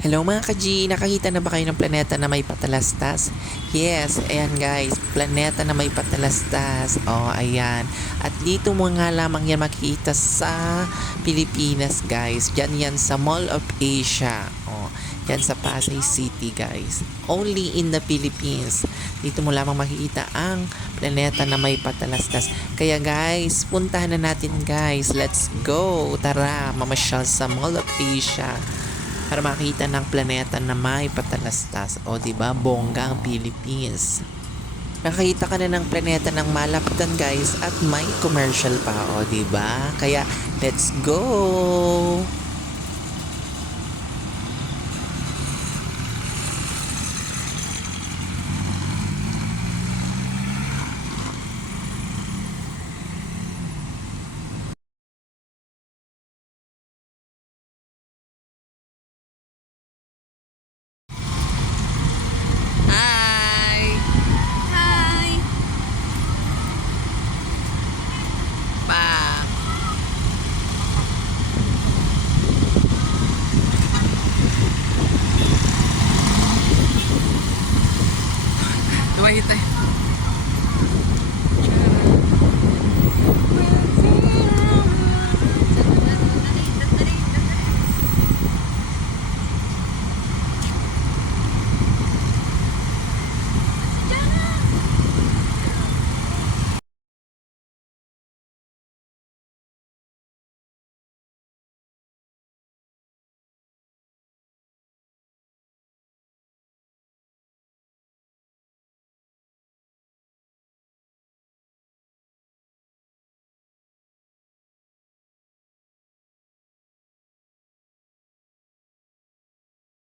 Hello mga ka-G, nakakita na ba kayo ng planeta na may patalastas? Yes, ayan guys, planeta na may patalastas. Oh, ayan. At dito mo nga lamang yan makikita sa Pilipinas guys. Diyan yan sa Mall of Asia. Oh, yan sa Pasay City guys. Only in the Philippines. Dito mo lamang makikita ang planeta na may patalastas. Kaya guys, puntahan na natin guys. Let's go! Tara, mamasyal sa Mall of Asia para makita ng planeta na may patalastas. O, diba? Bongga ang Philippines. Nakakita ka na ng planeta ng malapitan, guys, at may commercial pa. O, diba? Kaya, let's go!